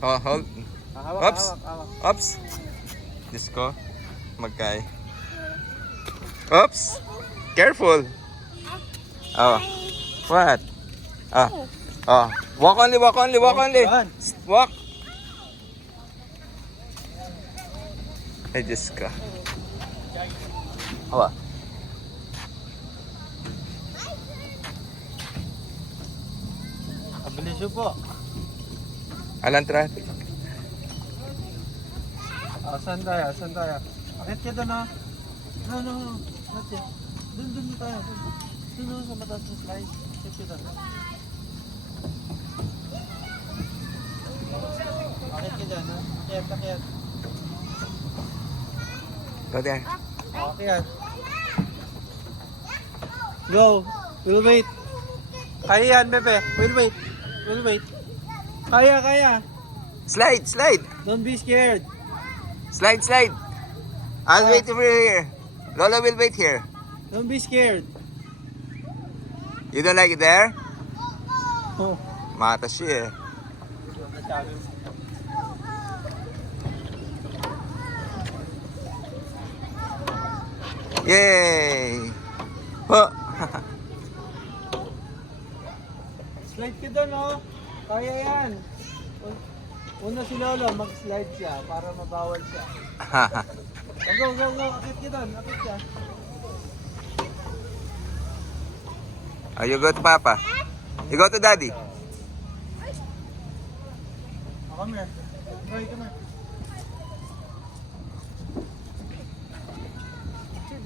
Oh, hold. Ah, hawak, Oops. hawak, hawak. Oops. Diyos ko. Magkay. Oops. Careful. Oh. What? Ah. Oh. Walk only, walk only, walk only. Walk. Ay, Diyos ko. Hawa. Abilis yun po. Alan traffic. Ah, saan tayo? Saan tayo? Akit ka doon ah. No, no, no. Not yet. Doon, doon tayo. Doon, doon, doon sa mataas na slide. Akit ka doon. Akit ka dyan ha. Akit, akit. Oh, Akit. Go. We'll wait. Kaya yan, bebe. We'll wait. We'll wait. Kaya, kaya. Slide, slide. Don't be scared. Slide, slide. I'll Ah. wait over here. Lola will wait here. Don't be scared. You don't like it there? Oh. Matas siya eh. Yay! Oh. Slide ka doon, oh. Kaya yan. Un- Una si Lolo, mag-slide siya para mabawal siya. Go, go, go. Akit ka doon. Akit ka. oh, you go to Papa. You go to Daddy. Oh, come here. Roy, come here.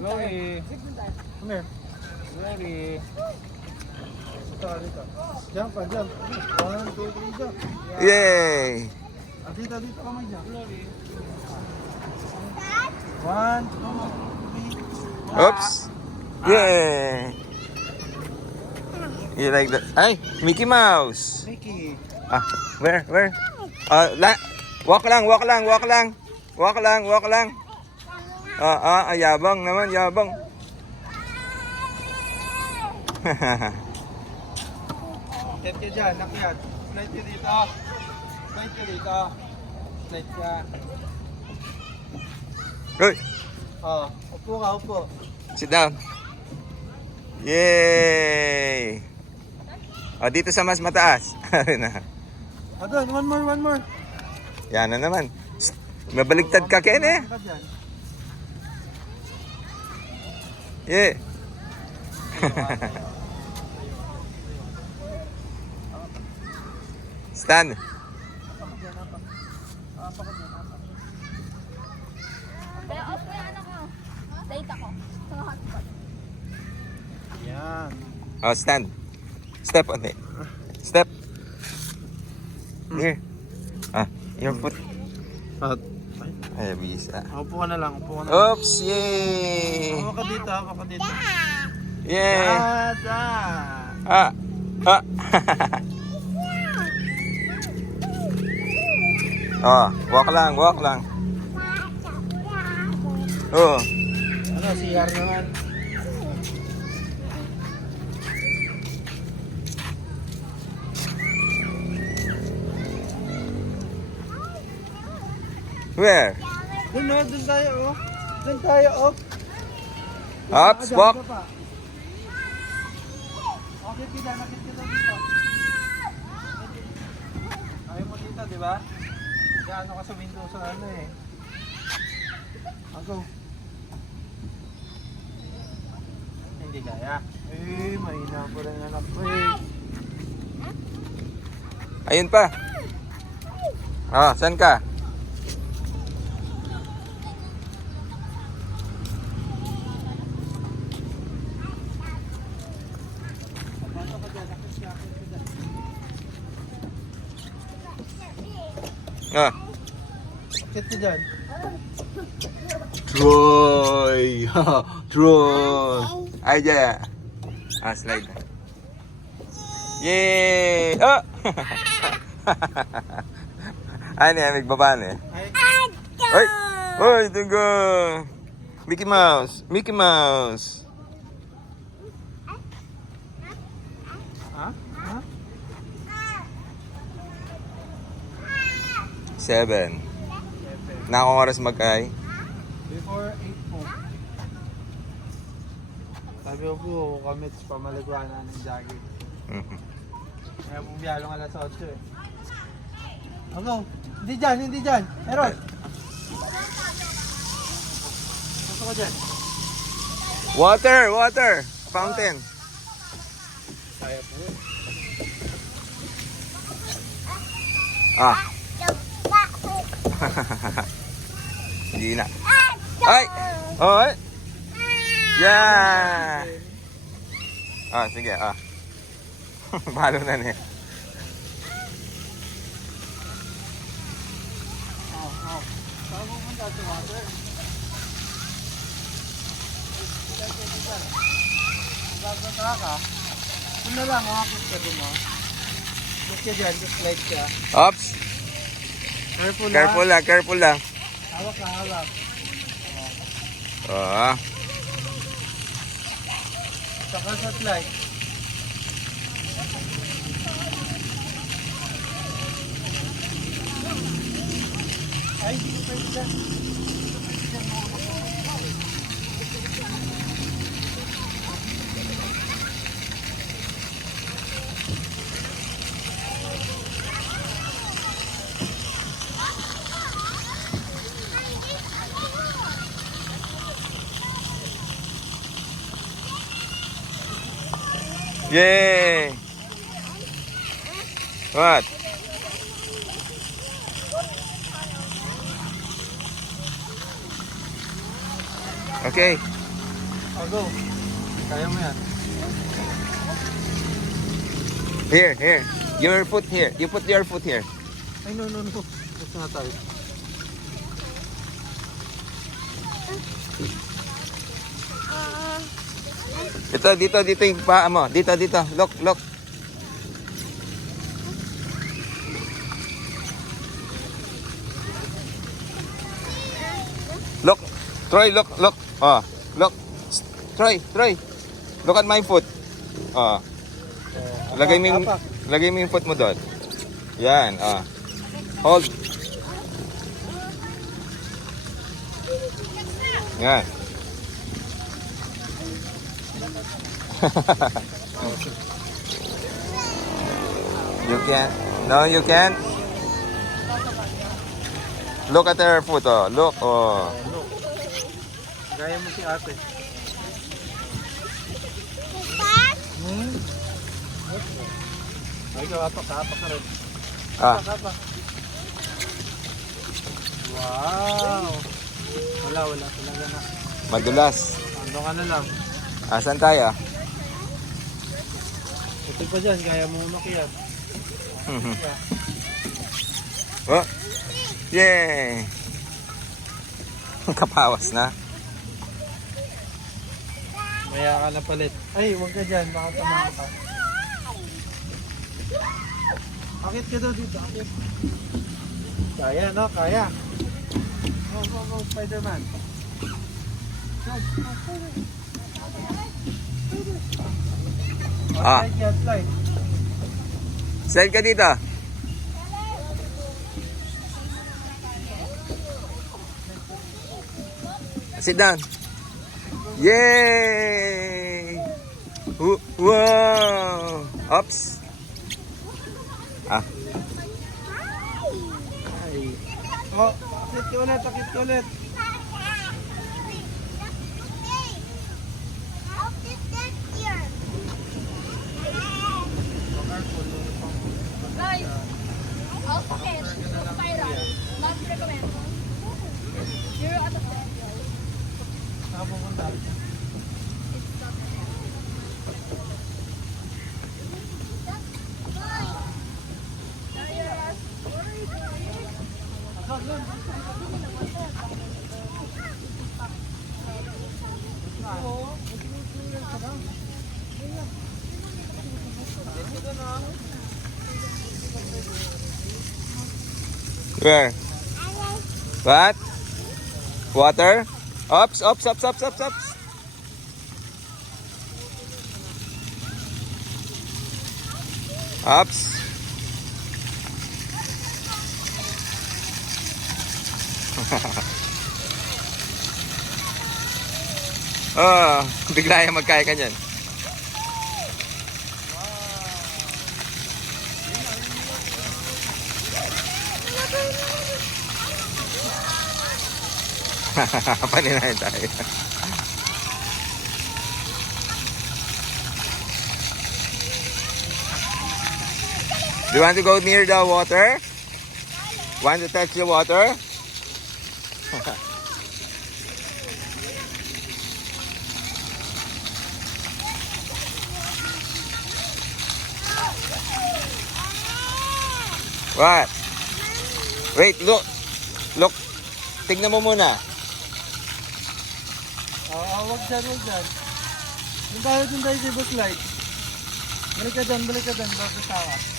Roy. Come here. Jump, jump. One, two, three, jump. Yay! Dito, dito dyan. Rory. One, two, three. Oops! Yay! You like that? Ay, Mickey Mouse! Mickey. Ah, where, where? Ah, la walk lang, walk lang, walk lang. Walk lang, walk lang. Ah, ah, yabang naman, yabang. Step ka dyan, nakyat. Slide ka dito. Slide ka dito. Slide ka. Uy, Oh, upo ka, upo. sit down. Yay! Oh, dito sa mas mataas. Na. Doon, one more, one more. Yan na naman. Mabaligtad ka, Ken eh. Yeah. Apak. Kaya off ko yung ano ko. Date ako. Sa hotspot. Yan. Oh, stand. Step on it. Step. Here. Ah, your foot. At, Ay, bisa. upo ka na lang, upo ka na lang. Oops, yay! Hawak ka dito, hawak ka dito. Yay! Ah, ah. Ah! oh, walk lang, walk lang. Oh, Ano, CR naman. where? Doon na, doon tayo, oh. Doon tayo, oh. Ups, Dyan, walk. Akit kita, akit kita dito. Ayaw mo dito, di ba? Gaano ka sa window sa ano eh. Ako. Hindi kaya. Eh, mahina po rin anak ko eh. Ayun pa. Ah, saan ka? Ah. Akit ka dyan. Troy! Troy! Ay, dyan. Ah, slide. Yay! Oh! ano yan, magbaba na eh. Ay, Ay! Tugo! Mickey Mouse! Mickey Mouse! 7. Seven. Na akong oras magkay? Before 8 po. Sabi ko po, kami pamaliguanan ng jogging. Mhm. Kaya po biyalong alas 8 eh. Ako, hindi dyan, hindi dyan. Meron. Gusto ko dyan. Water, water. Fountain. Kaya po. Ah. Hindi na. Ay! Oh, ay! Yeah! Ah, sige, ah. Balo na niya. Oh, oh. Oh. Ops! Careful, Careful lang, careful lang. Hawak ka, hawak. Ah. Saka sa slide. Ay, hindi ko pwede Yay! What? Okay. Oh, go. Kaya mo yan. Here, here. Your foot here. You put your foot here. Ay, no, no, no. Gusto na tayo. Ah. Ito, dito, dito yung paa mo. Dito, dito. Look, look. Look. Troy, look, look. Oh, look. Troy, Troy. Look at my foot. Oh, lagay mo yung, lagay mo yung foot mo doon. Yan, ah. Hold. Yan. You can. No, you can. Look at her foot. Oh. Look. Oh. Gaya mo si ate. Hmm? Ay, ikaw, apak, apak ka rin. Ah. Wow! Wala, wala talaga na. Madulas. Ando ka na lang. Asan tayo? Ito pa dyan, kaya mo umakyat. oh. Yay! Kapawas na. Maya ka na palit. Ay, huwag ka dyan, baka tamahan ka. Akit ka daw dito, akit. Kaya, no? Kaya. Go, go, go, Spider-Man. Go, go, go. Ah. Slide ka dito. Sit down. Yay! Wo- Wow! Oops. Ah, Ay. Oh, akit ka ulit, akit ka ulit. Where? What? Water? Oops, oops, oops, oops, oops, oops. Oops. oh, bigla yung magkaya ka niyan. Paninahin tayo. Do you want to go near the water? Want to touch the water? What? Wait, look. Look. Tignan mo muna. Oo, oh, wag dyan, wag dyan. Yung tayo dun tayo sa bus light. Balik ka dyan, balik ka dyan, bago tawa.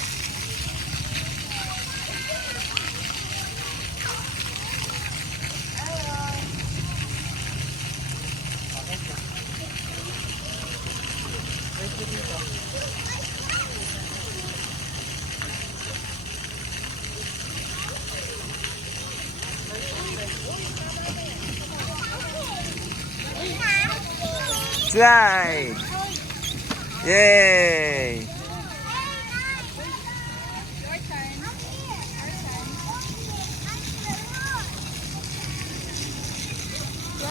subscribe. Yay!